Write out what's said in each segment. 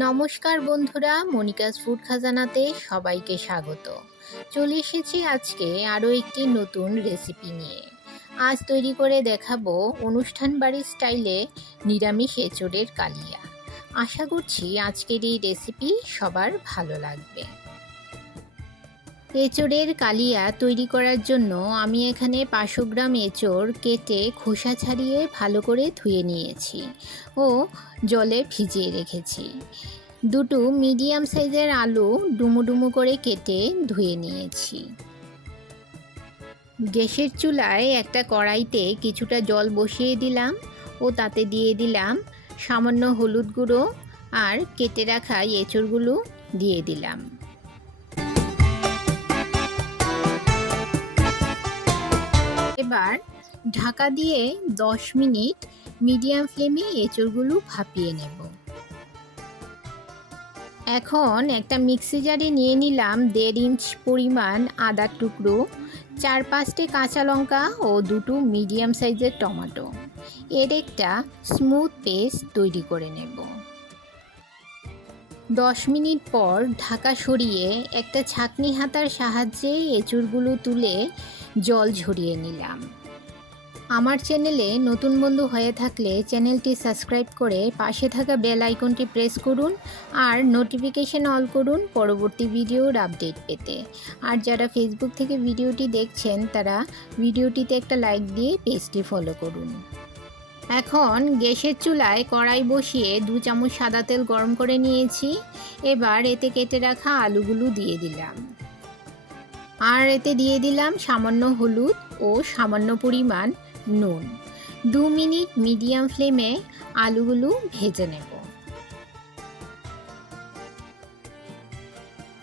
নমস্কার বন্ধুরা, Monica's food খাজানাতে সবাইকে স্বাগত। চলে এসেছি আজকে আরও একটি নতুন রেসিপি নিয়ে। আজ তৈরি করে দেখাবো অনুষ্ঠান বাড়ির স্টাইলে নিরামিষ এঁচোড়ের কালিয়া। আশা করছি আজকের এই রেসিপি সবার ভালো লাগবে। এঁচোড়ের কালিয়া তৈরি করার জন্য আমি এখানে 500 গ্রাম এঁচোড় কেটে খোসা ছাড়িয়ে ভালো করে ধুয়ে নিয়েছি ও জলে ভিজিয়ে রেখেছি। দুটো মিডিয়াম সাইজের আলু ডুমো ডুমো করে কেটে ধুয়ে নিয়েছি। গ্যাসের চুলায় একটা কড়াইতে কিছুটা জল বসিয়ে দিলাম ও তাতে দিয়ে দিলাম সামান্য হলুদ গুঁড়ো আর কেটে রাখা এঁচোড়গুলো দিয়ে দিলাম। এবার ঢাকা দিয়ে 10 মিনিট মিডিয়াম ফ্লেমে এঁচোড়গুলো ভাপিয়ে নেব। এখন একটা মিক্সি জারে নিয়ে নিলাম 1.5 ইঞ্চ পরিমাণ আদার টুকরো, 4-5টে কাঁচা লঙ্কা ও দুটো মিডিয়াম সাইজের টমেটো। এর একটা স্মুথ পেস্ট তৈরি করে নেব। 10 মিনিট পর ঢাকা সরিয়ে একটা ছাঁকনি হাতার সাহায্যে এঁচোড়গুলো তুলে জল ঝরিয়ে নিলাম। আমার চ্যানেলে নতুন বন্ধু হয়ে থাকলে চ্যানেলটি সাবস্ক্রাইব করে পাশে থাকা বেল আইকনটি প্রেস করুন আর নোটিফিকেশন অল করুন পরবর্তী ভিডিওর আপডেট পেতে। আর যারা ফেসবুক থেকে ভিডিওটি দেখছেন তারা ভিডিওটিতে একটা লাইক দিয়ে পেজটি ফলো করুন। এখন গ্যাসের চুলায় কড়াই বসিয়ে 2 চামচ সাদা তেল গরম করে নিয়েছি। এবার এতে কেটে রাখা আলুগুলো দিয়ে দিলাম আর এতে দিয়ে দিলাম সামান্য হলুদ ও সামান্য পরিমাণ নুন। 2 মিনিট মিডিয়াম ফ্লেমে আলুগুলো ভেজে নেব।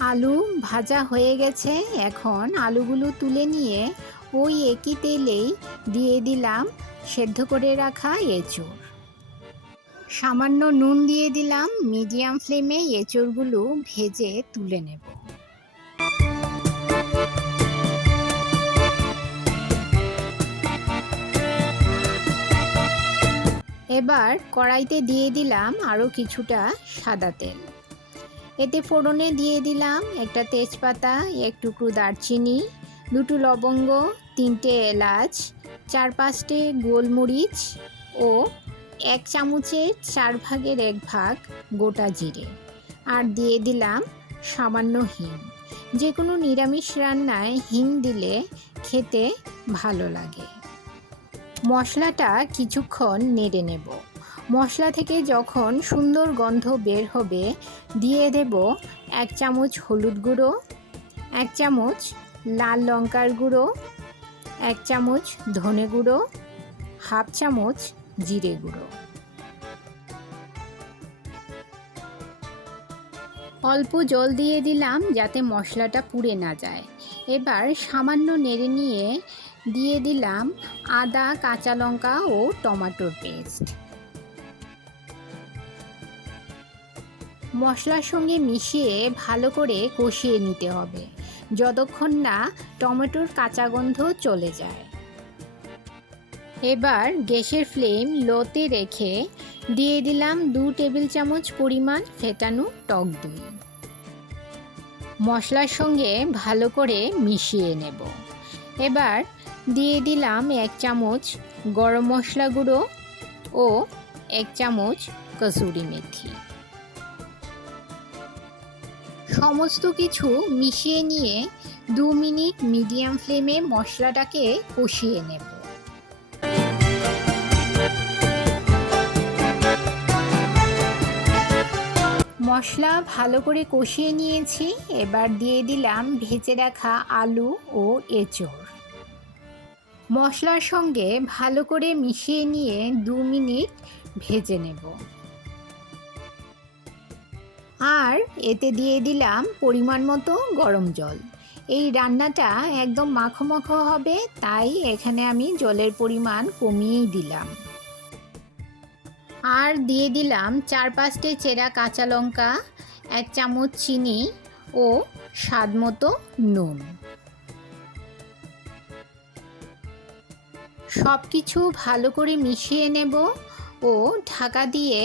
আলু ভাজা হয়ে গেছে। এখন আলুগুলো তুলে নিয়ে ওই একই তেলেই দিয়ে দিলাম সেদ্ধ করে রাখা এঁচোড়। সামান্য নুন দিয়ে দিলাম। মিডিয়াম ফ্লেমে এঁচোড়গুলো ভেজে তুলে নেব। এবার কড়াইতে দিয়ে দিলাম আরও কিছুটা সাদা তেল। এতে ফোড়নে দিয়ে দিলাম একটা তেজপাতা, এক টুকরো দারচিনি, দুটো লবঙ্গ, 3টে এলাচ, 4-5টে গোলমরিচ ও 1 চামচের 4 ভাগের 1 ভাগ গোটা জিরে। আর দিয়ে দিলাম সামান্য হিং। যে কোনো নিরামিষ রান্নায় হিং দিলে খেতে ভালো লাগে। মশলাটা কিছুক্ষণ নেড়ে নেব। মশলা থেকে যখন সুন্দর গন্ধ বের হবে দিয়ে দেব 1 চামচ হলুদ গুঁড়ো, 1 চামচ লাল লঙ্কার গুঁড়ো, 1 চামচ ধনে গুঁড়ো, হাফ চামচ জিরে গুঁড়ো। অল্প জল দিয়ে দিলাম যাতে মশলাটা পুড়ে না যায়। এবার সামান্য নেড়ে নিয়ে দিয়ে দিলাম আদা, কাঁচা লঙ্কা ও টমেটোর পেস্ট। মশলার সঙ্গে মিশিয়ে ভালো করে কষিয়ে নিতে হবে যতক্ষণ না টমেটোর কাঁচা গন্ধ চলে যায়। এবার গ্যাসের ফ্লেম লোতে রেখে দিয়ে দিলাম 2 টেবিল চামচ পরিমাণ ফেটানো টক দই। মশলার সঙ্গে ভালো করে মিশিয়ে নেব। এবার দিয়ে দিলাম 1 চামচ গরম মশলা গুঁড়ো ও 1 চামচ কসুরি মেথি। সমস্ত কিছু মিশিয়ে নিয়ে 2 মিনিট মিডিয়াম ফ্লেমে মশলাটাকে কষিয়ে নেব। মশলা ভালো করে কষিয়ে নিয়েছি। এবার দিয়ে দিলাম ভেজে রাখা আলু ও এঁচোড়। মশলার সঙ্গে ভালো করে মিশিয়ে নিয়ে 2 মিনিট ভেজে নেব। আর এতে দিয়ে দিলাম পরিমাণ মতো গরম জল। এই রান্নাটা একদম মাখো মাখো হবে, তাই এখানে আমি জলের পরিমাণ কমিয়েই দিলাম। আর দিয়ে দিলাম 4-5টে চেরা কাঁচা লঙ্কা, 1 চামচ চিনি ও স্বাদ মতো নুন। সব কিছু ভালো করে মিশিয়ে নেব ও ঢাকা দিয়ে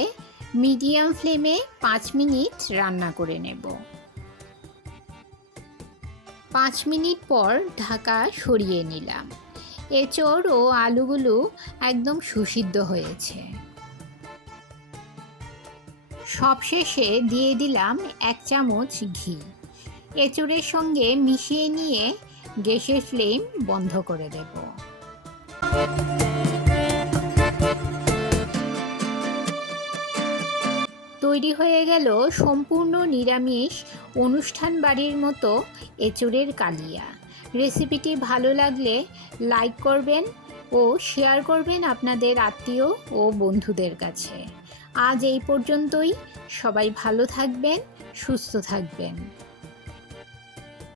মিডিয়াম ফ্লেমে 5 মিনিট রান্না করে নেব। 5 মিনিট পর ঢাকা সরিয়ে নিলাম। এঁচড় ও আলুগুলো একদম সুসিদ্ধ হয়েছে। সবশেষে দিয়ে দিলাম 1 চামচ ঘি। এঁচড়ের সঙ্গে মিশিয়ে নিয়ে গ্যাসের ফ্লেম বন্ধ করে দেব। তৈরি হয়ে গেল সম্পূর্ণ নিরামিষ অনুষ্ঠান বাড়ির মতো এঁচড়ের কালিয়া। রেসিপিটি ভালো লাগলে লাইক করবেন ও শেয়ার করবেন আপনাদের আত্মীয় ও বন্ধুদের কাছে। আজ এই পর্যন্তই। সবাই ভালো থাকবেন, সুস্থ থাকবেন।